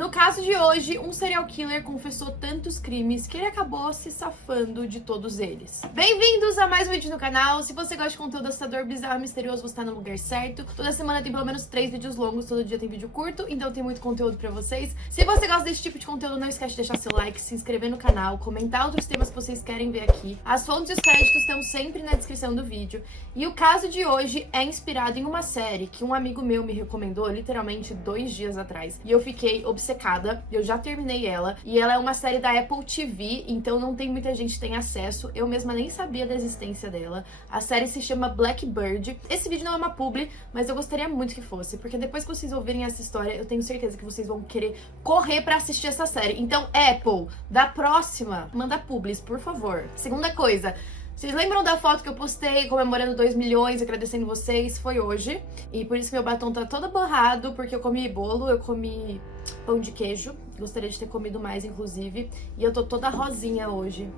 No caso de hoje, um serial killer confessou tantos crimes que ele acabou se safando de todos eles. Bem-vindos a mais um vídeo no canal. Se você gosta de conteúdo assustador, bizarro, misterioso, você tá no lugar certo. Toda semana tem pelo menos 3 vídeos longos, todo dia tem vídeo curto, então tem muito conteúdo pra vocês. Se você gosta desse tipo de conteúdo, não esquece de deixar seu like, se inscrever no canal, comentar outros temas que vocês querem ver aqui. As fontes e os créditos estão sempre na descrição do vídeo. E o caso de hoje é inspirado em uma série que um amigo meu me recomendou literalmente 2 dias atrás. E eu fiquei obcecada, eu já terminei ela. E ela é uma série da Apple TV, então não tem muita gente que tem acesso. Eu mesma nem sabia da existência dela. A série se chama Blackbird. Esse vídeo não é uma publi, mas eu gostaria muito que fosse, porque depois que vocês ouvirem essa história, eu tenho certeza que vocês vão querer correr pra assistir essa série. Então, Apple, da próxima, manda publis, por favor. Segunda coisa, vocês lembram da foto que eu postei comemorando 2 milhões, agradecendo vocês? Foi hoje. E por isso que meu batom tá todo borrado, porque eu comi bolo, eu comi pão de queijo. Gostaria de ter comido mais, inclusive. E eu tô toda rosinha hoje.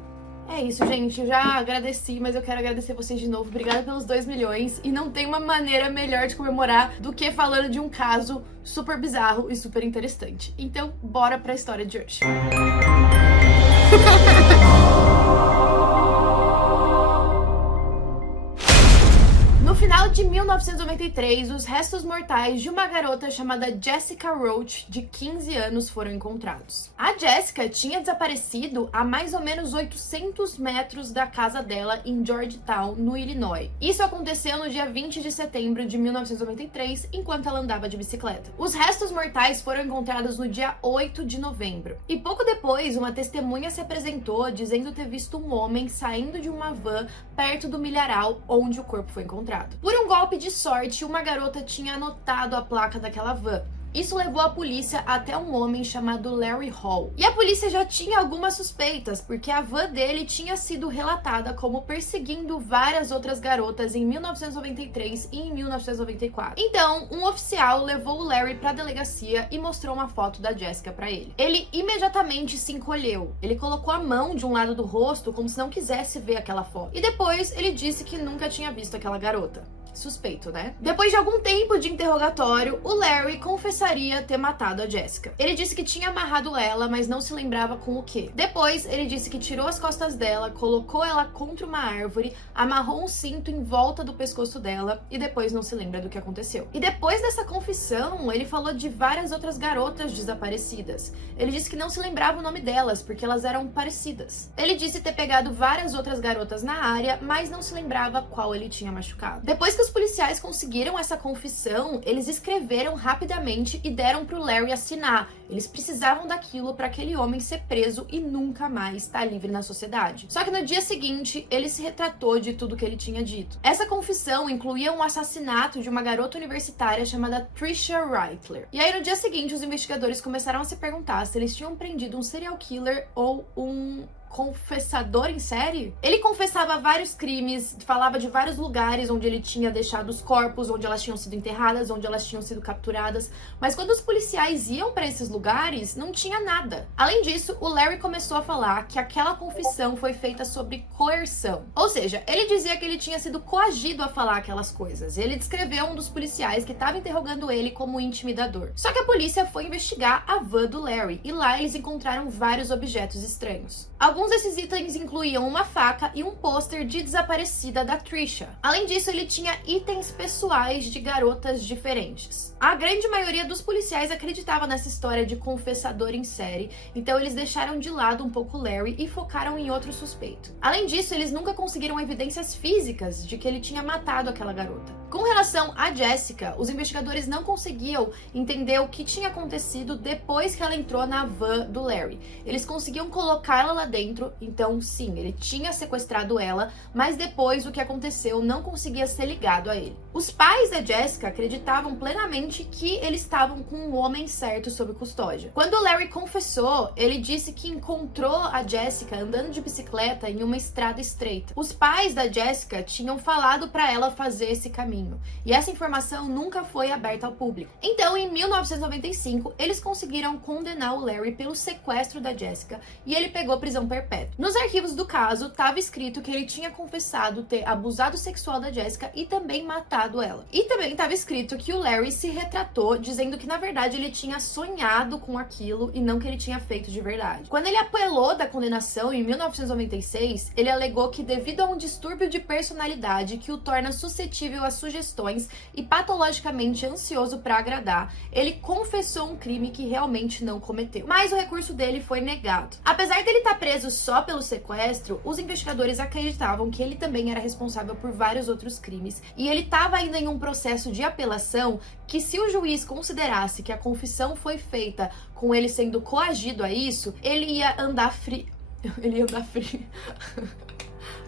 É isso, gente. Eu já agradeci, mas eu quero agradecer vocês de novo. Obrigada pelos 2 milhões. E não tem uma maneira melhor de comemorar do que falando de um caso super bizarro e super interessante. Então, bora pra história de hoje. No final de 1993, os restos mortais de uma garota chamada Jessica Roach, de 15 anos, foram encontrados. A Jessica tinha desaparecido a mais ou menos 800 metros da casa dela em Georgetown, no Illinois. Isso aconteceu no dia 20 de setembro de 1993, enquanto ela andava de bicicleta. Os restos mortais foram encontrados no dia 8 de novembro. E pouco depois, uma testemunha se apresentou dizendo ter visto um homem saindo de uma van perto do milharal onde o corpo foi encontrado. Por um golpe de sorte, uma garota tinha anotado a placa daquela van. Isso levou a polícia até um homem chamado Larry Hall. E a polícia já tinha algumas suspeitas, porque a van dele tinha sido relatada como perseguindo várias outras garotas em 1993 e em 1994. Então, um oficial levou o Larry para a delegacia e mostrou uma foto da Jessica para ele. Ele imediatamente se encolheu. Ele colocou a mão de um lado do rosto como se não quisesse ver aquela foto. E depois ele disse que nunca tinha visto aquela garota. Suspeito, né? Depois de algum tempo de interrogatório, o Larry confessaria ter matado a Jessica. Ele disse que tinha amarrado ela, mas não se lembrava com o quê. Depois, ele disse que tirou as costas dela, colocou ela contra uma árvore, amarrou um cinto em volta do pescoço dela e depois não se lembra do que aconteceu. E depois dessa confissão, ele falou de várias outras garotas desaparecidas. Ele disse que não se lembrava o nome delas, porque elas eram parecidas. Ele disse ter pegado várias outras garotas na área, mas não se lembrava qual ele tinha machucado. Depois que os policiais conseguiram essa confissão, eles escreveram rapidamente e deram pro Larry assinar. Eles precisavam daquilo para aquele homem ser preso e nunca mais estar livre na sociedade. Só que no dia seguinte, ele se retratou de tudo que ele tinha dito. Essa confissão incluía um assassinato de uma garota universitária chamada Trisha Reitler. E aí no dia seguinte, os investigadores começaram a se perguntar se eles tinham prendido um serial killer ou um confessador em série? Ele confessava vários crimes, falava de vários lugares onde ele tinha deixado os corpos, onde elas tinham sido enterradas, onde elas tinham sido capturadas, mas quando os policiais iam para esses lugares, não tinha nada. Além disso, o Larry começou a falar que aquela confissão foi feita sobre coerção. Ou seja, ele dizia que ele tinha sido coagido a falar aquelas coisas. Ele descreveu um dos policiais que estava interrogando ele como intimidador. Só que a polícia foi investigar a van do Larry, e lá eles encontraram vários objetos estranhos. Alguns desses itens incluíam uma faca e um pôster de desaparecida da Trisha. Além disso, ele tinha itens pessoais de garotas diferentes. A grande maioria dos policiais acreditava nessa história de confessador em série, então eles deixaram de lado um pouco Larry e focaram em outro suspeito. Além disso, eles nunca conseguiram evidências físicas de que ele tinha matado aquela garota. Com relação a Jessica, os investigadores não conseguiam entender o que tinha acontecido depois que ela entrou na van do Larry. Eles conseguiam colocar ela lá dentro, então sim, ele tinha sequestrado ela, mas depois o que aconteceu não conseguia ser ligado a ele. Os pais da Jessica acreditavam plenamente que eles estavam com o homem certo sob custódia. Quando o Larry confessou, ele disse que encontrou a Jessica andando de bicicleta em uma estrada estreita. Os pais da Jessica tinham falado para ela fazer esse caminho, e essa informação nunca foi aberta ao público. Então, em 1995, eles conseguiram condenar o Larry pelo sequestro da Jessica, e ele pegou prisão perpétua. perpétua. Nos arquivos do caso, estava escrito que ele tinha confessado ter abusado sexual da Jessica e também matado ela. E também estava escrito que o Larry se retratou, dizendo que na verdade ele tinha sonhado com aquilo e não que ele tinha feito de verdade. Quando ele apelou da condenação em 1996, ele alegou que devido a um distúrbio de personalidade que o torna suscetível a sugestões e patologicamente ansioso para agradar, ele confessou um crime que realmente não cometeu. Mas o recurso dele foi negado. Apesar dele estar preso só pelo sequestro, os investigadores acreditavam que ele também era responsável por vários outros crimes e ele estava ainda em um processo de apelação que, se o juiz considerasse que a confissão foi feita com ele sendo coagido a isso, ele ia andar frio. Ele ia andar frio.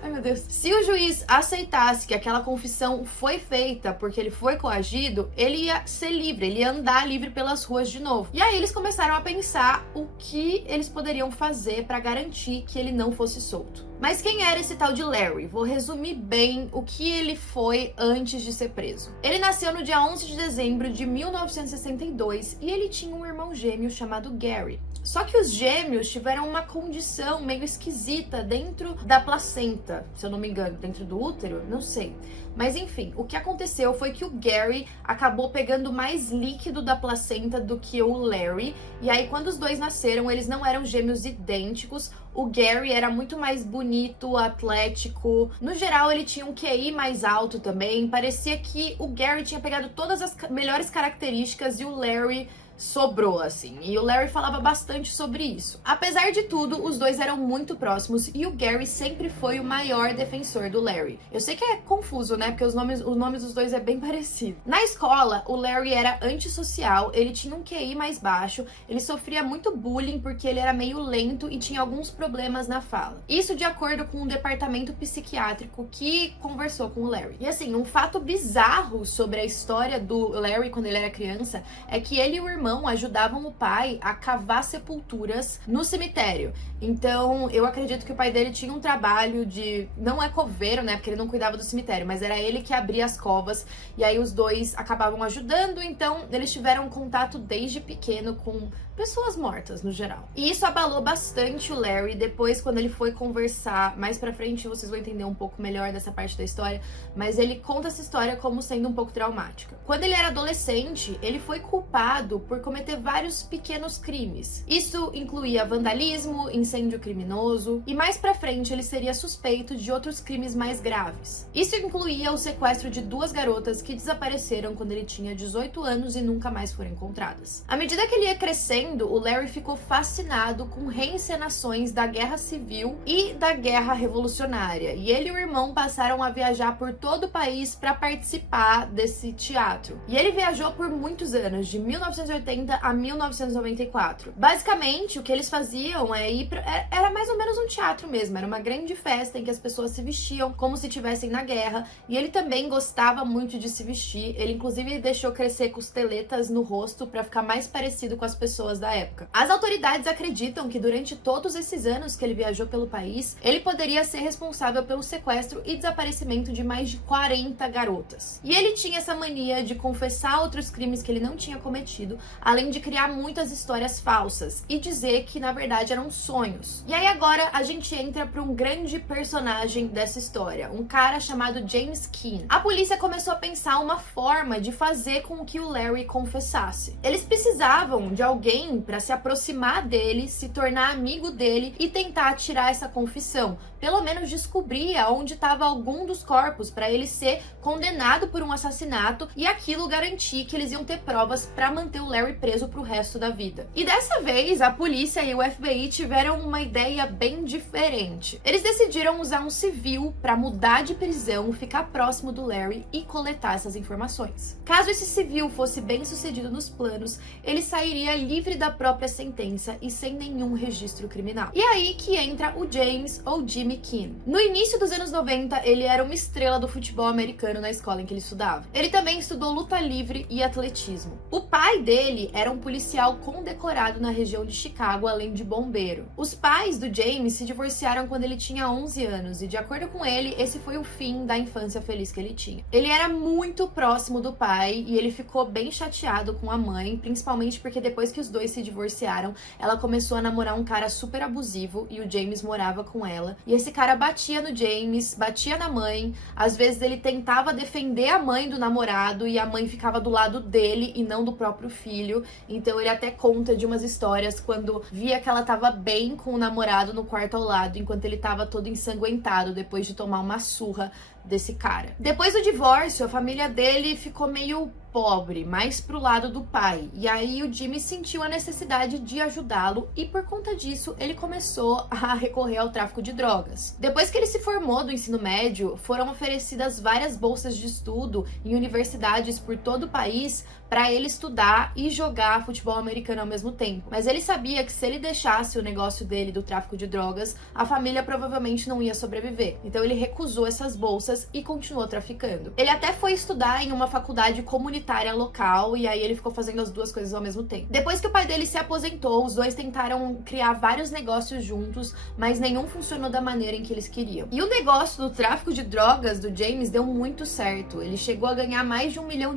Ai, meu Deus. Se o juiz aceitasse que aquela confissão foi feita porque ele foi coagido, ele ia ser livre, ele ia andar livre pelas ruas de novo. E aí eles começaram a pensar o que eles poderiam fazer para garantir que ele não fosse solto. Mas quem era esse tal de Larry? Vou resumir bem o que ele foi antes de ser preso. Ele nasceu no dia 11 de dezembro de 1962 e ele tinha um irmão gêmeo chamado Gary. Só que os gêmeos tiveram uma condição meio esquisita dentro da placenta, se eu não me engano, dentro do útero, não sei. Mas enfim, o que aconteceu foi que o Gary acabou pegando mais líquido da placenta do que o Larry, e aí quando os dois nasceram, eles não eram gêmeos idênticos. O Gary era muito mais bonito, atlético. No geral, ele tinha um QI mais alto também. Parecia que o Gary tinha pegado todas as melhores características e o Larry sobrou, assim. E o Larry falava bastante sobre isso. Apesar de tudo, os dois eram muito próximos e o Gary sempre foi o maior defensor do Larry. Eu sei que é confuso, né? Porque os nomes dos dois é bem parecido. Na escola, o Larry era antissocial, ele tinha um QI mais baixo, ele sofria muito bullying porque ele era meio lento e tinha alguns problemas na fala. Isso de acordo com o departamento psiquiátrico que conversou com o Larry. E assim, um fato bizarro sobre a história do Larry quando ele era criança é que ele e o irmão ajudavam o pai a cavar sepulturas no cemitério. Então, eu acredito que o pai dele tinha um trabalho de... não é coveiro, né? Porque ele não cuidava do cemitério, mas era ele que abria as covas. E aí os dois acabavam ajudando, então eles tiveram contato desde pequeno com pessoas mortas, no geral. E isso abalou bastante o Larry. Depois, quando ele foi conversar, mais pra frente vocês vão entender um pouco melhor dessa parte da história, mas ele conta essa história como sendo um pouco traumática. Quando ele era adolescente, ele foi culpado por cometer vários pequenos crimes. Isso incluía vandalismo, incêndio criminoso, e mais pra frente ele seria suspeito de outros crimes mais graves. Isso incluía o sequestro de 2 garotas que desapareceram quando ele tinha 18 anos e nunca mais foram encontradas. À medida que ele ia crescendo, o Larry ficou fascinado com reencenações da Guerra Civil e da Guerra Revolucionária, e ele e o irmão passaram a viajar por todo o país para participar desse teatro. E ele viajou por muitos anos, de 1980 a 1994. Basicamente, o que eles faziam era mais ou menos um teatro mesmo, era uma grande festa em que as pessoas se vestiam como se estivessem na guerra, e ele também gostava muito de se vestir. Ele inclusive deixou crescer costeletas no rosto para ficar mais parecido com as pessoas da época. As autoridades acreditam que durante todos esses anos que ele viajou pelo país, ele poderia ser responsável pelo sequestro e desaparecimento de mais de 40 garotas. E ele tinha essa mania de confessar outros crimes que ele não tinha cometido, além de criar muitas histórias falsas e dizer que na verdade eram sonhos. E aí agora a gente entra para um grande personagem dessa história, um cara chamado James Keene. A polícia começou a pensar uma forma de fazer com que o Larry confessasse. Eles precisavam de alguém para se aproximar dele, se tornar amigo dele e tentar tirar essa confissão. Pelo menos descobrir aonde estava algum dos corpos para ele ser condenado por um assassinato e aquilo garantir que eles iam ter provas para manter o Larry preso pro resto da vida. E dessa vez, a polícia e o FBI tiveram uma ideia bem diferente. Eles decidiram usar um civil para mudar de prisão, ficar próximo do Larry e coletar essas informações. Caso esse civil fosse bem sucedido nos planos, ele sairia livre da própria sentença e sem nenhum registro criminal. E aí que entra o James ou Jimmy Keene. No início dos anos 90, ele era uma estrela do futebol americano na escola em que ele estudava. Ele também estudou luta livre e atletismo. O pai dele dele era um policial condecorado na região de Chicago, além de bombeiro. Os pais do James se divorciaram quando ele tinha 11 anos e, de acordo com ele, esse foi o fim da infância feliz que ele tinha. Ele era muito próximo do pai e ele ficou bem chateado com a mãe, principalmente porque depois que os dois se divorciaram, ela começou a namorar um cara super abusivo e o James morava com ela. E esse cara batia no James, batia na mãe, às vezes ele tentava defender a mãe do namorado e a mãe ficava do lado dele e não do próprio filho. Então ele até conta de umas histórias quando via que ela tava bem com o namorado no quarto ao lado, enquanto ele tava todo ensanguentado depois de tomar uma surra desse cara. Depois do divórcio, a família dele ficou meio pobre, mais pro lado do pai. E aí o Jimmy sentiu a necessidade de ajudá-lo e por conta disso ele começou a recorrer ao tráfico de drogas. Depois que ele se formou do ensino médio, foram oferecidas várias bolsas de estudo em universidades por todo o país para ele estudar e jogar futebol americano ao mesmo tempo. Mas ele sabia que se ele deixasse o negócio dele do tráfico de drogas, a família provavelmente não ia sobreviver. Então ele recusou essas bolsas e continuou traficando. Ele até foi estudar em uma faculdade comunitária local e aí ele ficou fazendo as duas coisas ao mesmo tempo. Depois que o pai dele se aposentou, os dois tentaram criar vários negócios juntos, mas nenhum funcionou da maneira em que eles queriam. E o negócio do tráfico de drogas do James deu muito certo. Ele chegou a ganhar mais de $1 milhão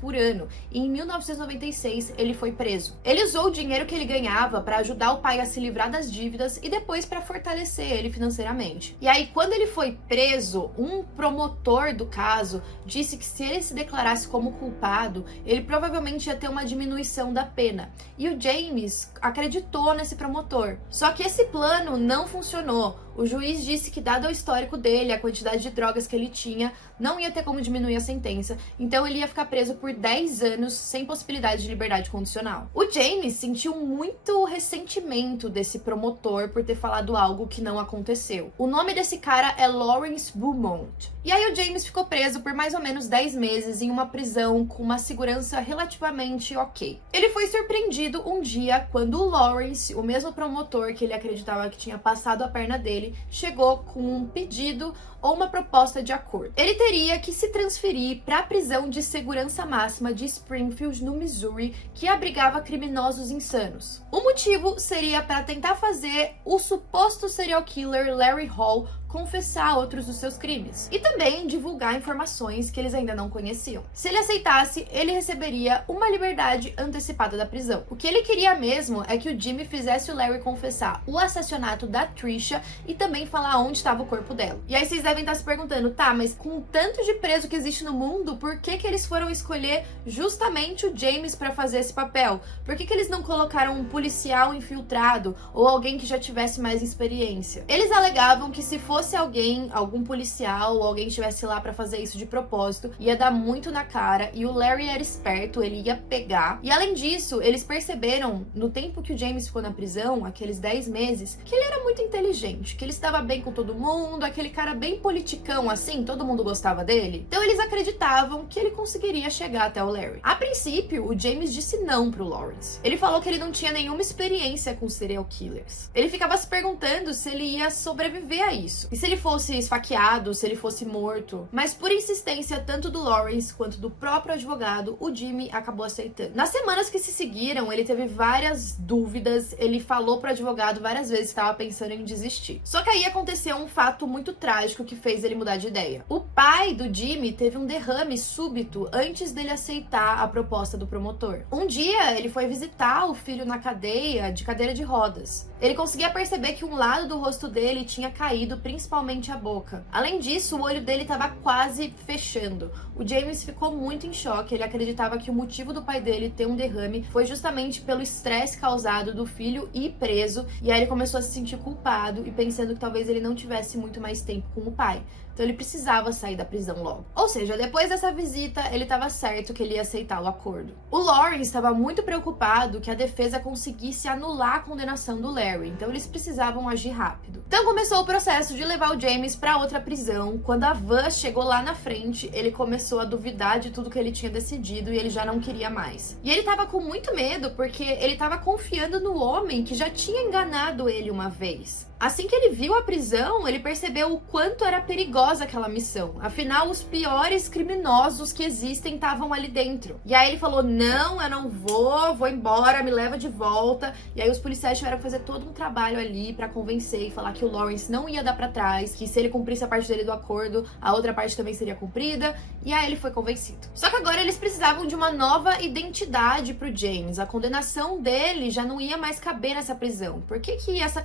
por ano e em 1996 ele foi preso. Ele usou o dinheiro que ele ganhava para ajudar o pai a se livrar das dívidas e depois para fortalecer ele financeiramente. E aí, quando ele foi preso, um promotor do caso disse que se ele se declarasse como culpado, ele provavelmente ia ter uma diminuição da pena. E o James acreditou nesse promotor. Só que esse plano não funcionou. O juiz disse que, dado o histórico dele, a quantidade de drogas que ele tinha, não ia ter como diminuir a sentença, então ele ia ficar preso por 10 anos sem possibilidade de liberdade condicional. O James sentiu muito ressentimento desse promotor por ter falado algo que não aconteceu. O nome desse cara é Lawrence Beaumont. E aí o James ficou preso por mais ou menos 10 meses em uma prisão com uma segurança relativamente ok. Ele foi surpreendido um dia quando o Lawrence, o mesmo promotor que ele acreditava que tinha passado a perna dele, chegou com um pedido ou uma proposta de acordo. Ele teria que se transferir para a prisão de segurança máxima de Springfield, no Missouri, que abrigava criminosos insanos. O motivo seria para tentar fazer o suposto serial killer Larry Hall confessar outros dos seus crimes e também divulgar informações que eles ainda não conheciam. Se ele aceitasse, ele receberia uma liberdade antecipada da prisão. O que ele queria mesmo é que o Jimmy fizesse o Larry confessar o assassinato da Trisha e também falar onde estava o corpo dela. E aí vocês devem estar se perguntando, tá, mas com o tanto de preso que existe no mundo, por que que eles foram escolher justamente o James para fazer esse papel? Por que que eles não colocaram um policial infiltrado ou alguém que já tivesse mais experiência? Eles alegavam que se fosse alguém, algum policial ou alguém estivesse lá pra fazer isso de propósito, ia dar muito na cara e o Larry era esperto, ele ia pegar. E além disso, eles perceberam, no tempo que o James ficou na prisão, aqueles 10 meses, que ele era muito inteligente, que ele estava bem com todo mundo, aquele cara bem politicão assim, todo mundo gostava dele. Então eles acreditavam que ele conseguiria chegar até o Larry. A princípio, o James disse não pro Lawrence. Ele falou que ele não tinha nenhuma experiência com serial killers. Ele ficava se perguntando se ele ia sobreviver a isso. E se ele fosse esfaqueado, se ele fosse morto. Mas por insistência tanto do Lawrence quanto do próprio advogado, o Jimmy acabou aceitando. Nas semanas que se seguiram, ele teve várias dúvidas, ele falou pro advogado várias vezes que estava pensando em desistir. Só que aí aconteceu um fato muito trágico que fez ele mudar de ideia. O pai do Jimmy teve um derrame súbito antes dele aceitar a proposta do promotor. Um dia, ele foi visitar o filho na cadeia, de cadeira de rodas. Ele conseguia perceber que um lado do rosto dele tinha caído, principalmente a boca. Além disso, o olho dele estava quase fechando. O James ficou muito em choque, ele acreditava que o motivo do pai dele ter um derrame foi justamente pelo estresse causado do filho ir preso, e aí ele começou a se sentir culpado e pensando que talvez ele não tivesse muito mais tempo com o pai. Então ele precisava sair da prisão logo. Ou seja, depois dessa visita, ele estava certo que ele ia aceitar o acordo. O Lawrence estava muito preocupado que a defesa conseguisse anular a condenação do Larry, então eles precisavam agir rápido. Então começou o processo de levar o James para outra prisão. Quando a van chegou lá na frente, ele começou a duvidar de tudo que ele tinha decidido e ele já não queria mais. E ele estava com muito medo porque ele estava confiando no homem que já tinha enganado ele uma vez. Assim que ele viu a prisão, ele percebeu o quanto era perigosa perigosa aquela missão. Afinal, os piores criminosos que existem estavam ali dentro. E aí ele falou, não, eu não vou embora, me leva de volta. E aí os policiais tiveram que fazer todo um trabalho ali pra convencer e falar que o Lawrence não ia dar pra trás, que se ele cumprisse a parte dele do acordo, a outra parte também seria cumprida. E aí ele foi convencido. Só que agora eles precisavam de uma nova identidade pro James. A condenação dele já não ia mais caber nessa prisão. Por que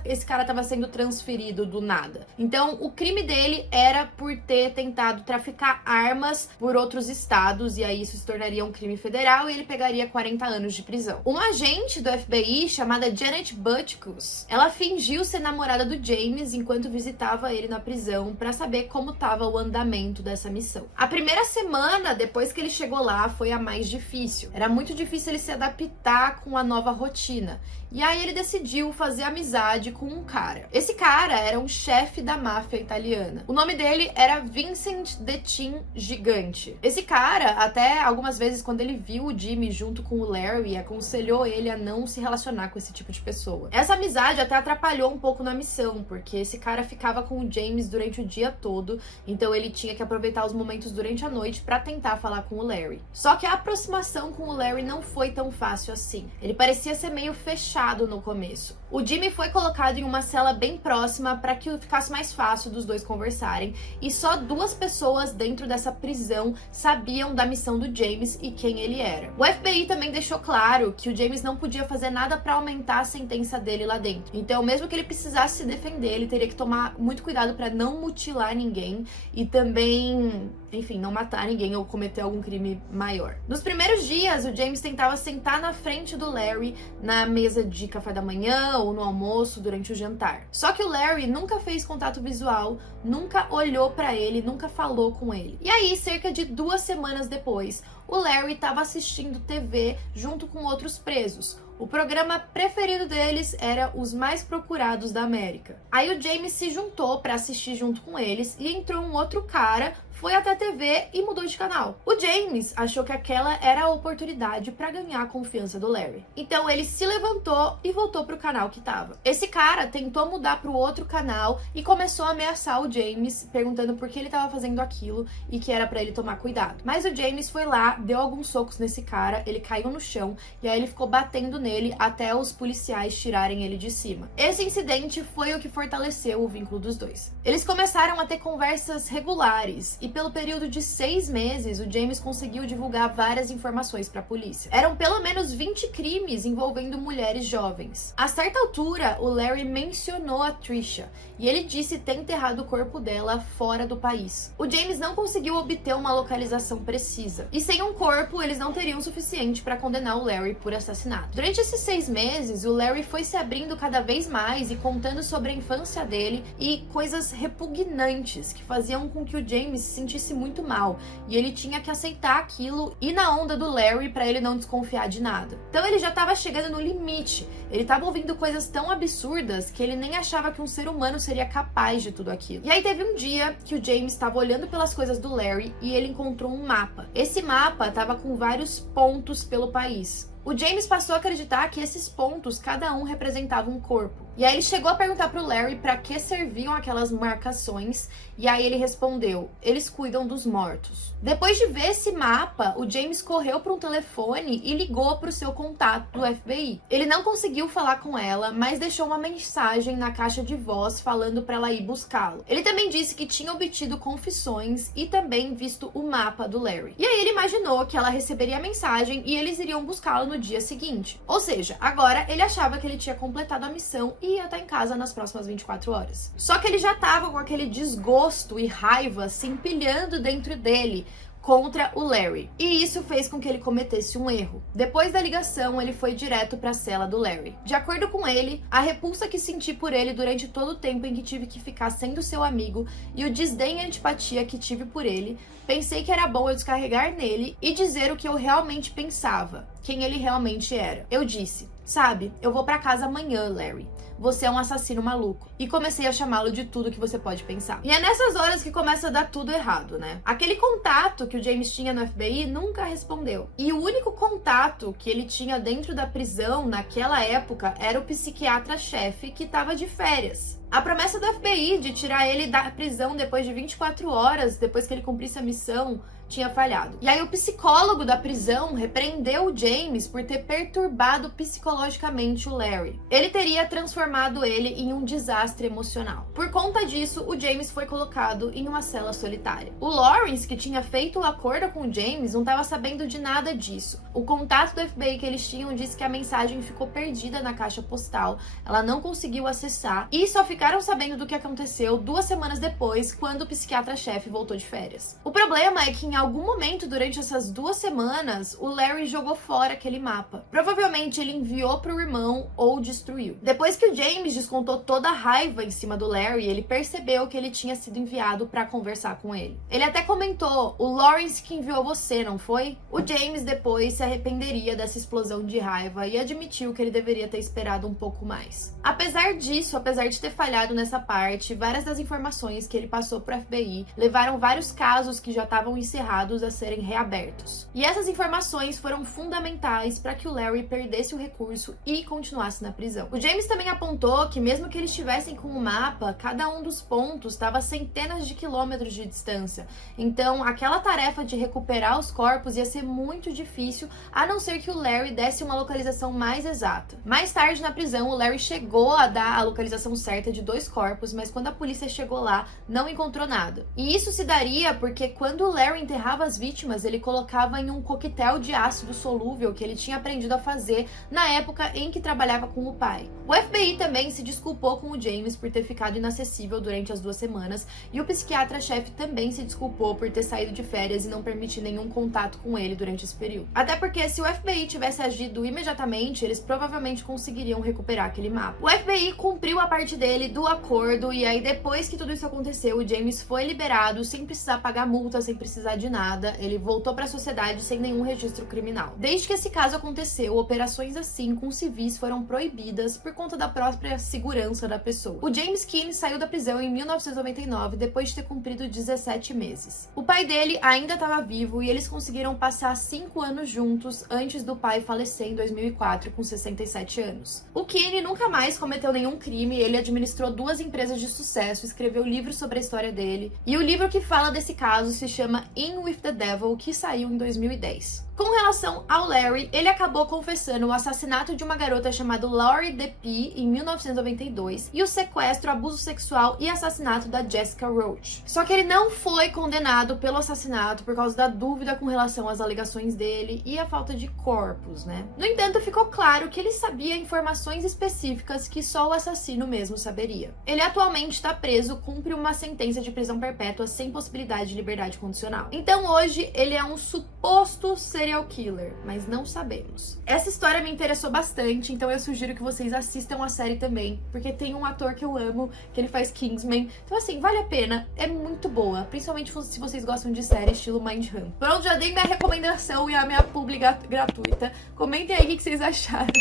esse cara tava sendo transferido do nada? Então, o crime dele era por ter tentado traficar armas por outros estados, e aí isso se tornaria um crime federal e ele pegaria 40 anos de prisão. Uma agente do FBI chamada Janet Butkus, ela fingiu ser namorada do James enquanto visitava ele na prisão pra saber como tava o andamento dessa missão. A primeira semana depois que ele chegou lá foi a mais difícil. Era muito difícil ele se adaptar com a nova rotina. E aí ele decidiu fazer amizade com um cara. Esse cara era um chefe da máfia italiana. O nome dele era Vincent Dettin Gigante. Esse cara, até algumas vezes quando ele viu o Jimmy junto com o Larry, aconselhou ele a não se relacionar com esse tipo de pessoa. Essa amizade até atrapalhou um pouco na missão, porque esse cara ficava com o James durante o dia todo, então ele tinha que aproveitar os momentos durante a noite pra tentar falar com o Larry. Só que a aproximação com o Larry não foi tão fácil assim. Ele parecia ser meio fechado no começo. O Jimmy foi colocado em uma cela bem próxima para que ficasse mais fácil dos dois conversarem, e só 2 pessoas dentro dessa prisão sabiam da missão do James e quem ele era. O FBI também deixou claro que o James não podia fazer nada para aumentar a sentença dele lá dentro. Então, mesmo que ele precisasse se defender, ele teria que tomar muito cuidado para não mutilar ninguém e também, enfim, não matar ninguém ou cometer algum crime maior. Nos primeiros dias, o James tentava sentar na frente do Larry na mesa de café da manhã ou no almoço durante o jantar. Só que o Larry nunca fez contato visual, nunca olhou pra ele, nunca falou com ele. E aí, cerca de 2 semanas depois, o Larry estava assistindo TV junto com outros presos. O programa preferido deles era Os Mais Procurados da América. Aí o James se juntou pra assistir junto com eles e entrou um outro cara, foi até a TV e mudou de canal. O James achou que aquela era a oportunidade pra ganhar a confiança do Larry. Então ele se levantou e voltou pro canal que tava. Esse cara tentou mudar pro outro canal e começou a ameaçar o James, perguntando por que ele tava fazendo aquilo e que era pra ele tomar cuidado. Mas o James foi lá, deu alguns socos nesse cara, ele caiu no chão e aí ele ficou batendo nele até os policiais tirarem ele de cima. Esse incidente foi o que fortaleceu o vínculo dos dois. Eles começaram a ter conversas regulares e pelo período de 6 meses, o James conseguiu divulgar várias informações para a polícia. Eram pelo menos 20 crimes envolvendo mulheres jovens. A certa altura, o Larry mencionou a Trisha e ele disse ter enterrado o corpo dela fora do país. O James não conseguiu obter uma localização precisa e sem um corpo, eles não teriam o suficiente para condenar o Larry por assassinato. Durante esses 6 meses, o Larry foi se abrindo cada vez mais e contando sobre a infância dele e coisas repugnantes que faziam com que o James se sentisse muito mal, e ele tinha que aceitar aquilo e ir na onda do Larry pra ele não desconfiar de nada. Então ele já tava chegando no limite, ele tava ouvindo coisas tão absurdas que ele nem achava que um ser humano seria capaz de tudo aquilo. E aí teve um dia que o James estava olhando pelas coisas do Larry e ele encontrou um mapa. Esse mapa tava com vários pontos pelo país. O James passou a acreditar que esses pontos, cada um representava um corpo. E aí ele chegou a perguntar pro Larry para que serviam aquelas marcações, e aí ele respondeu: eles cuidam dos mortos. Depois de ver esse mapa, o James correu para um telefone e ligou pro seu contato do FBI. Ele não conseguiu falar com ela, mas deixou uma mensagem na caixa de voz falando para ela ir buscá-lo. Ele também disse que tinha obtido confissões e também visto o mapa do Larry. E aí ele imaginou que ela receberia a mensagem e eles iriam buscá-lo no dia seguinte. Ou seja, agora ele achava que ele tinha completado a missão e ia estar em casa nas próximas 24 horas. Só que ele já estava com aquele desgosto e raiva se empilhando dentro dele contra o Larry. E isso fez com que ele cometesse um erro. Depois da ligação, ele foi direto para a cela do Larry. De acordo com ele, a repulsa que senti por ele durante todo o tempo em que tive que ficar sendo seu amigo e o desdém e antipatia que tive por ele, pensei que era bom eu descarregar nele e dizer o que eu realmente pensava, quem ele realmente era. Eu disse: sabe, eu vou para casa amanhã, Larry. Você é um assassino maluco. E comecei a chamá-lo de tudo que você pode pensar. E é nessas horas que começa a dar tudo errado, né? Aquele contato que o James tinha no FBI nunca respondeu. E o único contato que ele tinha dentro da prisão naquela época era o psiquiatra-chefe que estava de férias. A promessa do FBI de tirar ele da prisão depois de 24 horas, depois que ele cumprisse a missão, tinha falhado. E aí o psicólogo da prisão repreendeu o James por ter perturbado psicologicamente o Larry. Ele teria transformado ele em um desastre emocional. Por conta disso, o James foi colocado em uma cela solitária. O Lawrence, que tinha feito o acordo com o James, não estava sabendo de nada disso. O contato do FBI que eles tinham disse que a mensagem ficou perdida na caixa postal, ela não conseguiu acessar e só ficaram sabendo do que aconteceu 2 semanas depois, quando o psiquiatra-chefe voltou de férias. O problema é que em algum momento durante essas 2 semanas, o Larry jogou fora aquele mapa. Provavelmente ele enviou para o irmão ou destruiu. Depois que o James descontou toda a raiva em cima do Larry, ele percebeu que ele tinha sido enviado para conversar com ele. Ele até comentou: o Lawrence que enviou você, não foi? O James depois se arrependeria dessa explosão de raiva e admitiu que ele deveria ter esperado um pouco mais. Apesar disso, apesar de ter falhado nessa parte, várias das informações que ele passou para o FBI levaram vários casos que já estavam encerrados a serem reabertos. E essas informações foram fundamentais para que o Larry perdesse o recurso e continuasse na prisão. O James também apontou que mesmo que eles estivessem com o mapa, cada um dos pontos estava a centenas de quilômetros de distância. Então, aquela tarefa de recuperar os corpos ia ser muito difícil, a não ser que o Larry desse uma localização mais exata. Mais tarde na prisão, o Larry chegou a dar a localização certa de 2 corpos, mas quando a polícia chegou lá, não encontrou nada. E isso se daria porque quando o Larry enterrava as vítimas, ele colocava em um coquetel de ácido solúvel que ele tinha aprendido a fazer na época em que trabalhava com o pai. O FBI também se desculpou com o James por ter ficado inacessível durante as 2 semanas e o psiquiatra-chefe também se desculpou por ter saído de férias e não permitir nenhum contato com ele durante esse período. Até porque se o FBI tivesse agido imediatamente, eles provavelmente conseguiriam recuperar aquele mapa. O FBI cumpriu a parte dele do acordo e aí depois que tudo isso aconteceu, o James foi liberado sem precisar pagar multa, sem precisar de nada. Ele voltou para a sociedade sem nenhum registro criminal. Desde que esse caso aconteceu, operações assim com civis foram proibidas por conta da própria segurança da pessoa. O James Keene saiu da prisão em 1999 depois de ter cumprido 17 meses. O pai dele ainda estava vivo e eles conseguiram passar 5 anos juntos antes do pai falecer em 2004 com 67 anos. O Keene nunca mais cometeu nenhum crime, ele administrou 2 empresas de sucesso, escreveu livros sobre a história dele e o livro que fala desse caso se chama In with the Devil, que saiu em 2010. Com relação ao Larry, ele acabou confessando o assassinato de uma garota chamada Lori DePee em 1992 e o sequestro, abuso sexual e assassinato da Jessica Roach. Só que ele não foi condenado pelo assassinato por causa da dúvida com relação às alegações dele e a falta de corpos, né? No entanto, ficou claro que ele sabia informações específicas que só o assassino mesmo saberia. Ele atualmente está preso, cumpre uma sentença de prisão perpétua sem possibilidade de liberdade condicional. Então hoje ele é um suposto serial killer, mas não sabemos. Essa história me interessou bastante, então eu sugiro que vocês assistam a série também, porque tem um ator que eu amo, que ele faz Kingsman. Então assim, vale a pena, é muito boa, principalmente se vocês gostam de série estilo Mindhunter. Pronto, já dei minha recomendação e a minha publi gratuita. Comentem aí o que vocês acharam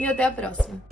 e até a próxima.